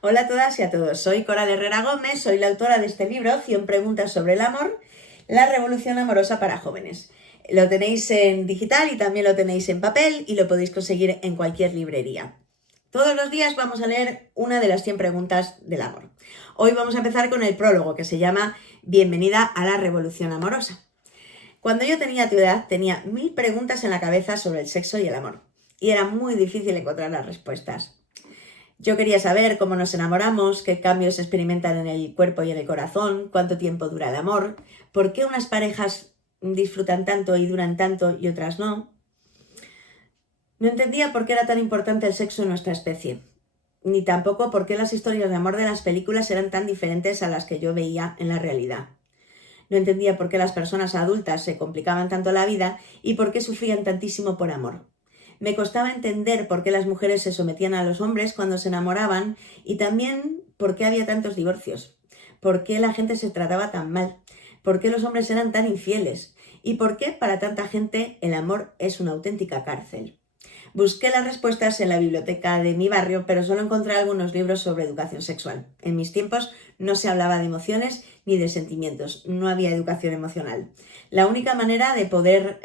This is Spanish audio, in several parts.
Hola a todas y a todos, soy Coral Herrera Gómez, soy la autora de este libro, 100 preguntas sobre el amor, la revolución amorosa para jóvenes. Lo tenéis en digital y también lo tenéis en papel y lo podéis conseguir en cualquier librería. Todos los días vamos a leer una de las 100 preguntas del amor. Hoy vamos a empezar con el prólogo que se llama Bienvenida a la revolución amorosa. Cuando yo tenía tu edad tenía 1000 preguntas en la cabeza sobre el sexo y el amor y era muy difícil encontrar las respuestas. Yo quería saber cómo nos enamoramos, qué cambios se experimentan en el cuerpo y en el corazón, cuánto tiempo dura el amor, por qué unas parejas disfrutan tanto y duran tanto y otras no. No entendía por qué era tan importante el sexo en nuestra especie, ni tampoco por qué las historias de amor de las películas eran tan diferentes a las que yo veía en la realidad. No entendía por qué las personas adultas se complicaban tanto la vida y por qué sufrían tantísimo por amor. Me costaba entender por qué las mujeres se sometían a los hombres cuando se enamoraban y también por qué había tantos divorcios, por qué la gente se trataba tan mal, por qué los hombres eran tan infieles y por qué para tanta gente el amor es una auténtica cárcel. Busqué las respuestas en la biblioteca de mi barrio, pero solo encontré algunos libros sobre educación sexual. En mis tiempos no se hablaba de emociones ni de sentimientos, no había educación emocional. La única manera de poder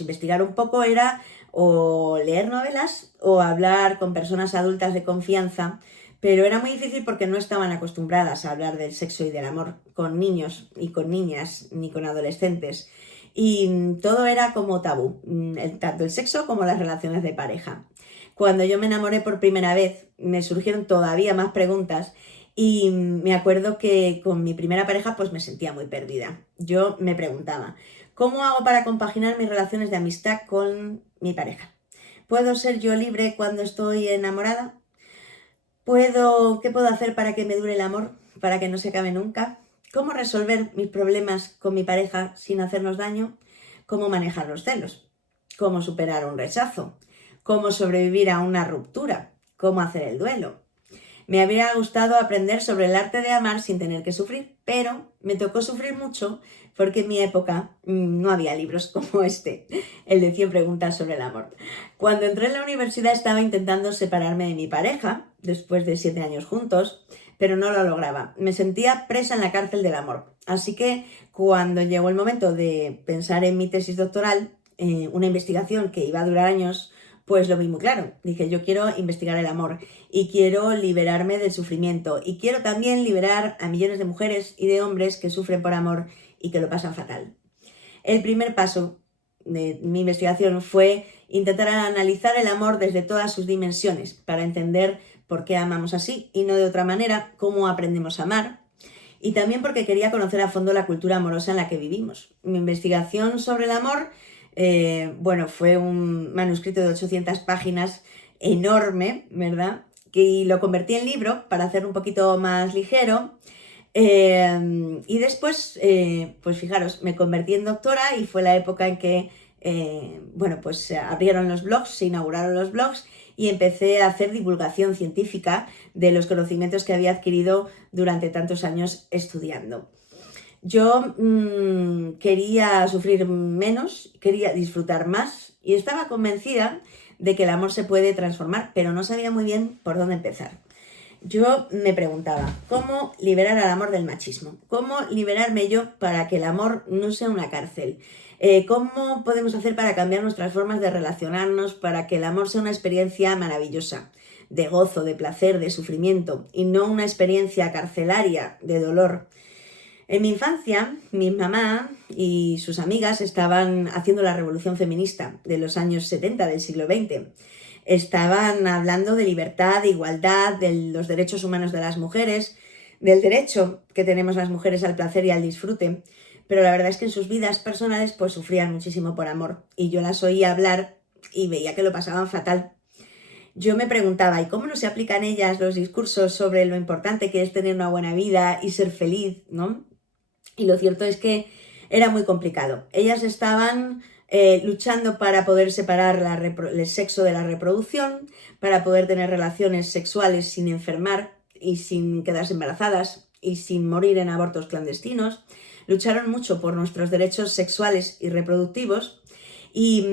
investigar un poco era o leer novelas o hablar con personas adultas de confianza, pero era muy difícil porque no estaban acostumbradas a hablar del sexo y del amor con niños y con niñas ni con adolescentes. Y todo era como tabú, tanto el sexo como las relaciones de pareja. Cuando yo me enamoré por primera vez, me surgieron todavía más preguntas y me acuerdo que con mi primera pareja pues me sentía muy perdida. Yo me preguntaba, ¿cómo hago para compaginar mis relaciones de amistad con mi pareja? ¿Puedo ser yo libre cuando estoy enamorada? ¿Qué puedo hacer para que me dure el amor? ¿Para que no se acabe nunca? ¿Cómo resolver mis problemas con mi pareja sin hacernos daño? ¿Cómo manejar los celos? ¿Cómo superar un rechazo? ¿Cómo sobrevivir a una ruptura? ¿Cómo hacer el duelo? Me habría gustado aprender sobre el arte de amar sin tener que sufrir, pero me tocó sufrir mucho porque en mi época no había libros como el de 100 preguntas sobre el amor. Cuando entré en la universidad estaba intentando separarme de mi pareja, después de 7 años juntos, pero no lo lograba. Me sentía presa en la cárcel del amor. Así que cuando llegó el momento de pensar en mi tesis doctoral, una investigación que iba a durar años, pues lo vi muy claro. Dije, yo quiero investigar el amor y quiero liberarme del sufrimiento y quiero también liberar a millones de mujeres y de hombres que sufren por amor y que lo pasan fatal. El primer paso de mi investigación fue intentar analizar el amor desde todas sus dimensiones para entender por qué amamos así y no de otra manera, cómo aprendemos a amar, y también porque quería conocer a fondo la cultura amorosa en la que vivimos. Mi investigación sobre el amor fue un manuscrito de 800 páginas enorme, ¿verdad? Y lo convertí en libro para hacerlo un poquito más ligero. Y después, pues fijaros, me convertí en doctora y fue la época en que, se abrieron los blogs, se inauguraron los blogs y empecé a hacer divulgación científica de los conocimientos que había adquirido durante tantos años estudiando. Yo quería sufrir menos, quería disfrutar más y estaba convencida de que el amor se puede transformar, pero no sabía muy bien por dónde empezar. Yo me preguntaba, ¿cómo liberar al amor del machismo? ¿Cómo liberarme yo para que el amor no sea una cárcel? ¿Cómo podemos hacer para cambiar nuestras formas de relacionarnos para que el amor sea una experiencia maravillosa, de gozo, de placer, de sufrimiento y no una experiencia carcelaria de dolor? En mi infancia, mi mamá y sus amigas estaban haciendo la revolución feminista de los años 70 del siglo XX. Estaban hablando de libertad, de igualdad, de los derechos humanos de las mujeres, del derecho que tenemos las mujeres al placer y al disfrute. Pero la verdad es que en sus vidas personales pues sufrían muchísimo por amor y yo las oía hablar y veía que lo pasaban fatal. Yo me preguntaba, ¿y cómo no se aplican ellas los discursos sobre lo importante que es tener una buena vida y ser feliz, ¿no? Y lo cierto es que era muy complicado. Ellas estaban luchando para poder separar el sexo de la reproducción, para poder tener relaciones sexuales sin enfermar y sin quedarse embarazadas y sin morir en abortos clandestinos. Lucharon mucho por nuestros derechos sexuales y reproductivos y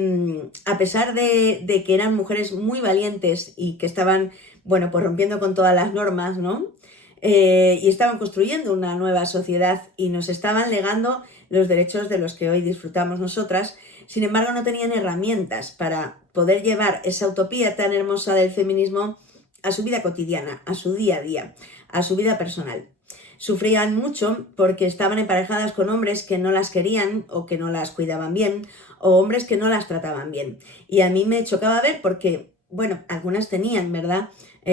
a pesar de que eran mujeres muy valientes y que estaban bueno, pues rompiendo con todas las normas, ¿no? Y estaban construyendo una nueva sociedad y nos estaban legando los derechos de los que hoy disfrutamos nosotras. Sin embargo, no tenían herramientas para poder llevar esa utopía tan hermosa del feminismo a su vida cotidiana, a su día a día, a su vida personal. Sufrían mucho porque estaban emparejadas con hombres que no las querían o que no las cuidaban bien, o hombres que no las trataban bien. Y a mí me chocaba ver porque, bueno, algunas tenían, ¿verdad?,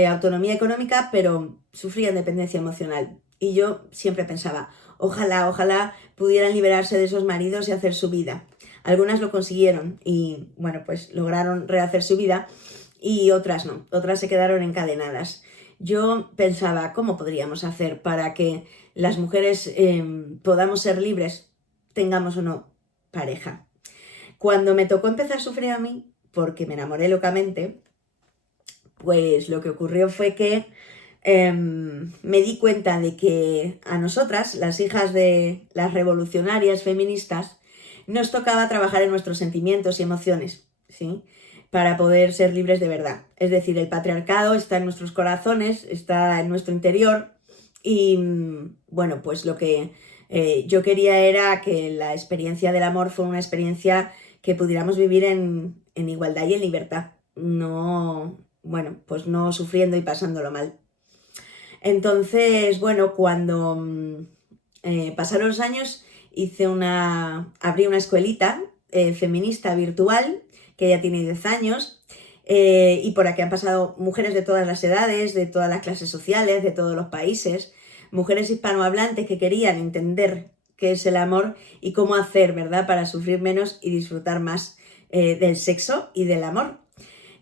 autonomía económica, pero sufrían dependencia emocional. Y yo siempre pensaba, ojalá pudieran liberarse de esos maridos y hacer su vida. Algunas lo consiguieron y, bueno, pues lograron rehacer su vida, y otras no, otras se quedaron encadenadas. Yo pensaba, ¿cómo podríamos hacer para que las mujeres podamos ser libres, tengamos o no pareja? Cuando me tocó empezar a sufrir a mí, porque me enamoré locamente, pues lo que ocurrió fue que me di cuenta de que a nosotras, las hijas de las revolucionarias feministas, nos tocaba trabajar en nuestros sentimientos y emociones, ¿sí?, para poder ser libres de verdad. Es decir, el patriarcado está en nuestros corazones, está en nuestro interior y, bueno, pues lo que yo quería era que la experiencia del amor fuera una experiencia que pudiéramos vivir en igualdad y en libertad, no, bueno, pues no sufriendo y pasándolo mal. Entonces, bueno, cuando pasaron los años, abrí una escuelita feminista virtual, que ya tiene 10 años, y por aquí han pasado mujeres de todas las edades, de todas las clases sociales, de todos los países, mujeres hispanohablantes que querían entender qué es el amor y cómo hacer, ¿verdad?, para sufrir menos y disfrutar más del sexo y del amor.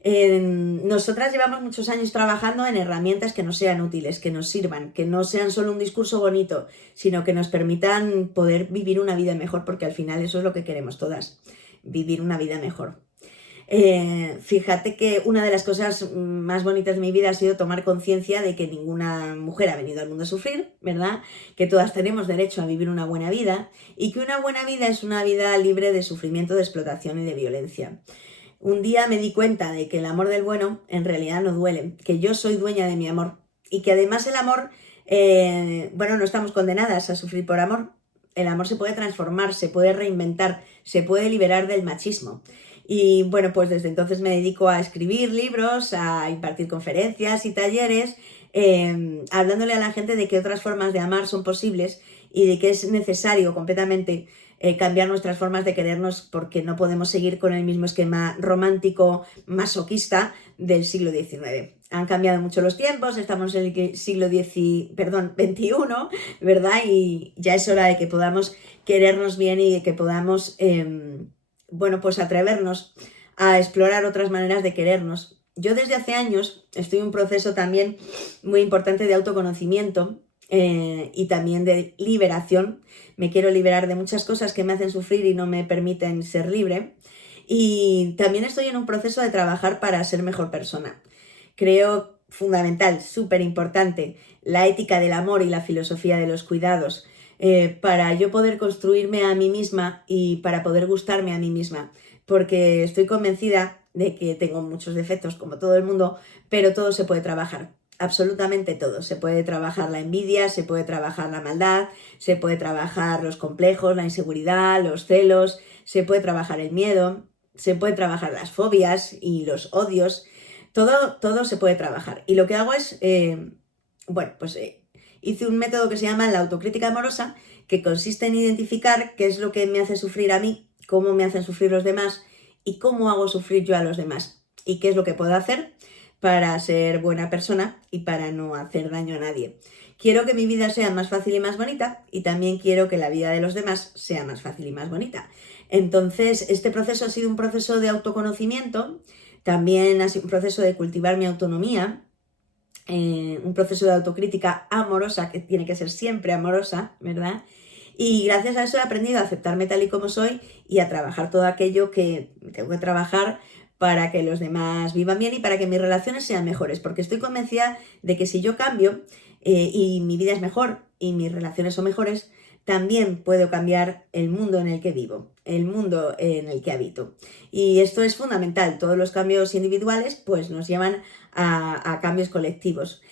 Nosotras llevamos muchos años trabajando en herramientas que nos sean útiles, que nos sirvan, que no sean solo un discurso bonito, sino que nos permitan poder vivir una vida mejor, porque al final eso es lo que queremos todas, vivir una vida mejor. Fíjate que una de las cosas más bonitas de mi vida ha sido tomar conciencia de que ninguna mujer ha venido al mundo a sufrir, ¿verdad?, que todas tenemos derecho a vivir una buena vida y que una buena vida es una vida libre de sufrimiento, de explotación y de violencia. Un día me di cuenta de que el amor del bueno en realidad no duele, que yo soy dueña de mi amor y que además el amor, bueno, no estamos condenadas a sufrir por amor. El amor se puede transformar, se puede reinventar, se puede liberar del machismo. Y bueno, pues desde entonces me dedico a escribir libros, a impartir conferencias y talleres, hablándole a la gente de que otras formas de amar son posibles y de que es necesario completamente cambiar nuestras formas de querernos, porque no podemos seguir con el mismo esquema romántico masoquista del siglo XIX. Han cambiado mucho los tiempos, estamos en el siglo XXI, ¿verdad? Y ya es hora de que podamos querernos bien y de que podamos, bueno, pues atrevernos a explorar otras maneras de querernos. Yo desde hace años estoy en un proceso también muy importante de autoconocimiento y también de liberación. Me quiero liberar de muchas cosas que me hacen sufrir y no me permiten ser libre. Y también estoy en un proceso de trabajar para ser mejor persona. Creo fundamental, súper importante, la ética del amor y la filosofía de los cuidados, para yo poder construirme a mí misma y para poder gustarme a mí misma, porque estoy convencida de que tengo muchos defectos como todo el mundo, pero todo se puede trabajar, absolutamente todo. Se puede trabajar la envidia, se puede trabajar la maldad, se puede trabajar los complejos, la inseguridad, los celos, se puede trabajar el miedo, se puede trabajar las fobias y los odios. Todo se puede trabajar. Y lo que hago es, bueno, pues hice un método que se llama la autocrítica amorosa, que consiste en identificar qué es lo que me hace sufrir a mí, cómo me hacen sufrir los demás y cómo hago sufrir yo a los demás. Y qué es lo que puedo hacer para ser buena persona y para no hacer daño a nadie. Quiero que mi vida sea más fácil y más bonita, y también quiero que la vida de los demás sea más fácil y más bonita. Entonces, este proceso ha sido un proceso de autoconocimiento, también ha sido un proceso de cultivar mi autonomía, un proceso de autocrítica amorosa, que tiene que ser siempre amorosa, ¿verdad? Y gracias a eso he aprendido a aceptarme tal y como soy y a trabajar todo aquello que tengo que trabajar para que los demás vivan bien y para que mis relaciones sean mejores, porque estoy convencida de que si yo cambio y mi vida es mejor y mis relaciones son mejores, también puedo cambiar el mundo en el que vivo, el mundo en el que habito. Y esto es fundamental. Todos los cambios individuales pues nos llevan a cambios colectivos.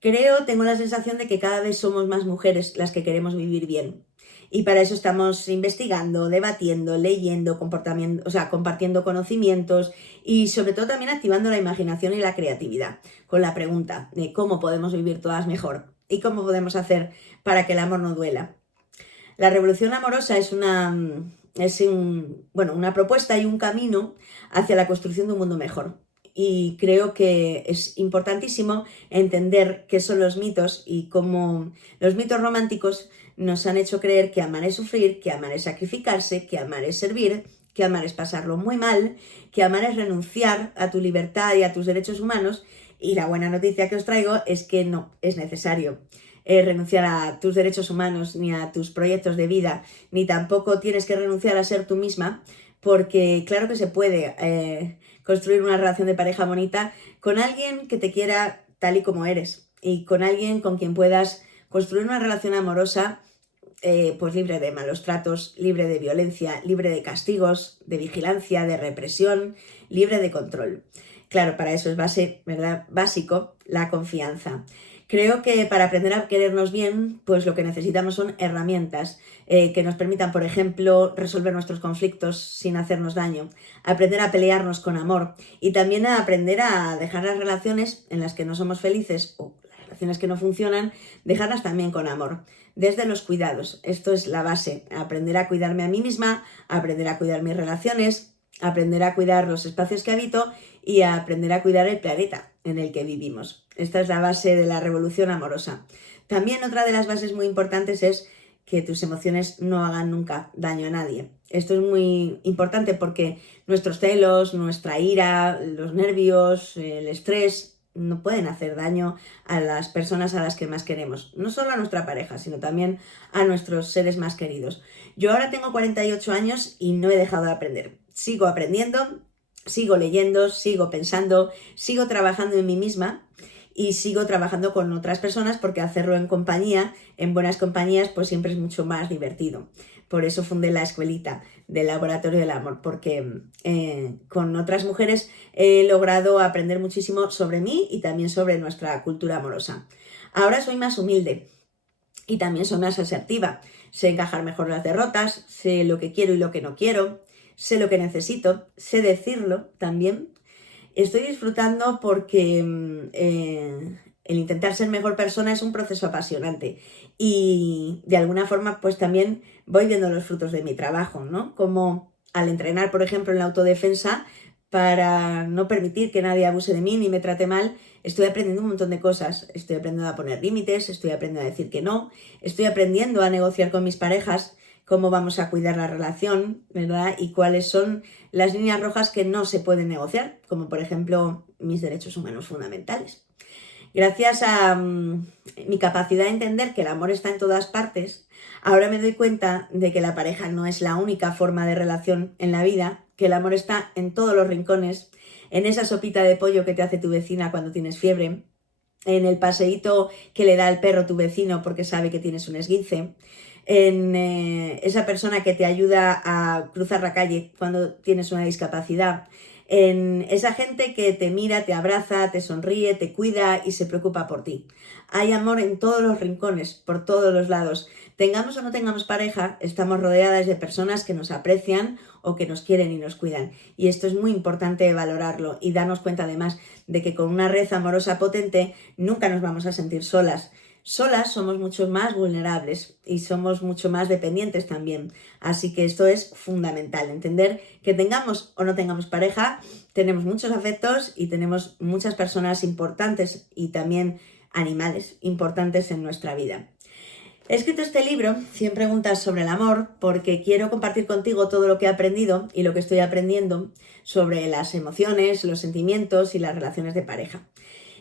Tengo la sensación de que cada vez somos más mujeres las que queremos vivir bien. Y para eso estamos investigando, debatiendo, leyendo, compartiendo conocimientos y sobre todo también activando la imaginación y la creatividad con la pregunta de cómo podemos vivir todas mejor y cómo podemos hacer para que el amor no duela. La revolución amorosa es una propuesta y un camino hacia la construcción de un mundo mejor. Y creo que es importantísimo entender qué son los mitos y cómo los mitos románticos nos han hecho creer que amar es sufrir, que amar es sacrificarse, que amar es servir, que amar es pasarlo muy mal, que amar es renunciar a tu libertad y a tus derechos humanos. Y la buena noticia que os traigo es que no es necesario renunciar a tus derechos humanos ni a tus proyectos de vida, ni tampoco tienes que renunciar a ser tú misma, porque claro que se puede construir una relación de pareja bonita con alguien que te quiera tal y como eres y con alguien con quien puedas construir una relación amorosa pues libre de malos tratos, libre de violencia, libre de castigos, de vigilancia, de represión, libre de control. Claro, para eso es básico la confianza. Creo que para aprender a querernos bien, pues lo que necesitamos son herramientas que nos permitan, por ejemplo, resolver nuestros conflictos sin hacernos daño, aprender a pelearnos con amor y también a aprender a dejar las relaciones en las que no somos felices o las relaciones que no funcionan, dejarlas también con amor, desde los cuidados. Esto es la base, aprender a cuidarme a mí misma, aprender a cuidar mis relaciones, aprender a cuidar los espacios que habito y a aprender a cuidar el planeta en el que vivimos. Esta es la base de la revolución amorosa. También otra de las bases muy importantes es que tus emociones no hagan nunca daño a nadie. Esto es muy importante porque nuestros celos, nuestra ira, los nervios, el estrés no pueden hacer daño a las personas a las que más queremos. No solo a nuestra pareja, sino también a nuestros seres más queridos. Yo ahora tengo 48 años y no he dejado de aprender. Sigo aprendiendo, sigo leyendo, sigo pensando, sigo trabajando en mí misma y sigo trabajando con otras personas porque hacerlo en compañía, en buenas compañías, pues siempre es mucho más divertido. Por eso fundé la escuelita del Laboratorio del Amor, porque con otras mujeres he logrado aprender muchísimo sobre mí y también sobre nuestra cultura amorosa. Ahora soy más humilde y también soy más asertiva. Sé encajar mejor las derrotas, sé lo que quiero y lo que no quiero, sé lo que necesito, sé decirlo también. Estoy disfrutando porque el intentar ser mejor persona es un proceso apasionante y de alguna forma pues también voy viendo los frutos de mi trabajo, ¿no? Como al entrenar, por ejemplo, en la autodefensa para no permitir que nadie abuse de mí ni me trate mal, estoy aprendiendo un montón de cosas. Estoy aprendiendo a poner límites, estoy aprendiendo a decir que no, estoy aprendiendo a negociar con mis parejas cómo vamos a cuidar la relación, ¿verdad? Y cuáles son las líneas rojas que no se pueden negociar, como por ejemplo mis derechos humanos fundamentales. Gracias a mi capacidad de entender que el amor está en todas partes, ahora me doy cuenta de que la pareja no es la única forma de relación en la vida, que el amor está en todos los rincones, en esa sopita de pollo que te hace tu vecina cuando tienes fiebre, en el paseíto que le da al perro tu vecino porque sabe que tienes un esguince, en esa persona que te ayuda a cruzar la calle cuando tienes una discapacidad, en esa gente que te mira, te abraza, te sonríe, te cuida y se preocupa por ti. Hay amor en todos los rincones, por todos los lados. Tengamos o no tengamos pareja, estamos rodeadas de personas que nos aprecian o que nos quieren y nos cuidan. Y esto es muy importante valorarlo y darnos cuenta además de que con una red amorosa potente nunca nos vamos a sentir solas. Solas somos mucho más vulnerables y somos mucho más dependientes también. Así que esto es fundamental, entender que tengamos o no tengamos pareja, tenemos muchos afectos y tenemos muchas personas importantes y también animales importantes en nuestra vida. He escrito este libro, 100 preguntas sobre el amor, porque quiero compartir contigo todo lo que he aprendido y lo que estoy aprendiendo sobre las emociones, los sentimientos y las relaciones de pareja.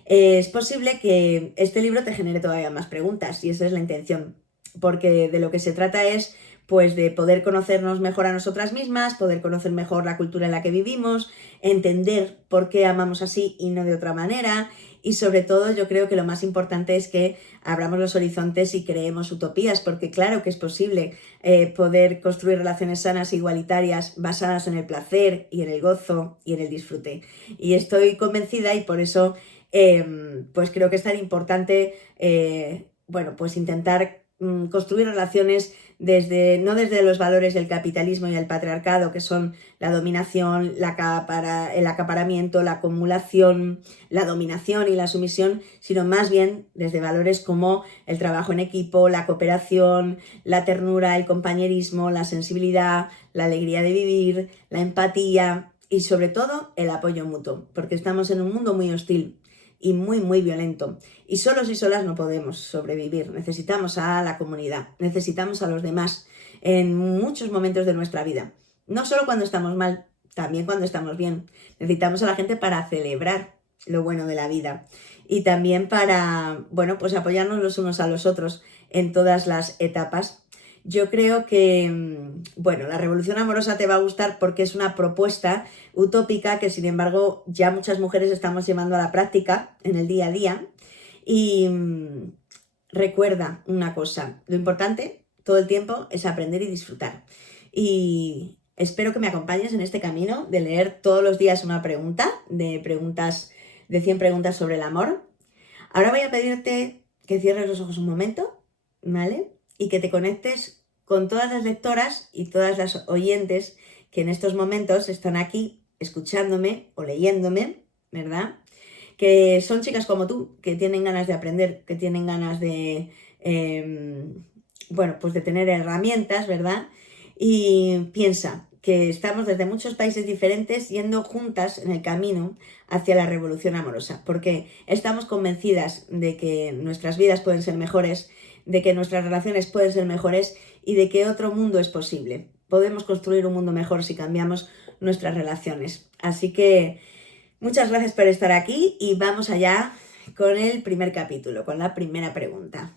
Es posible que este libro te genere todavía más preguntas y esa es la intención, porque de lo que se trata es pues de poder conocernos mejor a nosotras mismas, poder conocer mejor la cultura en la que vivimos, entender por qué amamos así y no de otra manera y sobre todo yo creo que lo más importante es que abramos los horizontes y creemos utopías, porque claro que es posible poder construir relaciones sanas e igualitarias basadas en el placer y en el gozo y en el disfrute. Y estoy convencida y por eso pues creo que es tan importante bueno, pues intentar construir relaciones no desde los valores del capitalismo y el patriarcado, que son la dominación, el acaparamiento, la acumulación, la dominación y la sumisión, sino más bien desde valores como el trabajo en equipo, la cooperación, la ternura, el compañerismo, la sensibilidad, la alegría de vivir, la empatía y sobre todo el apoyo mutuo, porque estamos en un mundo muy hostil y muy violento. Y solos y solas no podemos sobrevivir. Necesitamos a la comunidad, necesitamos a los demás en muchos momentos de nuestra vida. No solo cuando estamos mal, también cuando estamos bien. Necesitamos a la gente para celebrar lo bueno de la vida y también para, bueno, pues apoyarnos los unos a los otros en todas las etapas. Yo creo que, bueno, la revolución amorosa te va a gustar porque es una propuesta utópica que, sin embargo, ya muchas mujeres estamos llevando a la práctica en el día a día. Y recuerda una cosa, lo importante todo el tiempo es aprender y disfrutar. Y espero que me acompañes en este camino de leer todos los días una pregunta, de 100 preguntas sobre el amor. Ahora voy a pedirte que cierres los ojos un momento, ¿vale? Y que te conectes con todas las lectoras y todas las oyentes que en estos momentos están aquí escuchándome o leyéndome, ¿verdad? Que son chicas como tú, que tienen ganas de aprender, que tienen ganas de, bueno, pues de tener herramientas, ¿verdad? Y piensa que estamos desde muchos países diferentes yendo juntas en el camino hacia la revolución amorosa, porque estamos convencidas de que nuestras vidas pueden ser mejores, de que nuestras relaciones pueden ser mejores y de que otro mundo es posible. Podemos construir un mundo mejor si cambiamos nuestras relaciones. Así que muchas gracias por estar aquí y vamos allá con el primer capítulo, con la primera pregunta.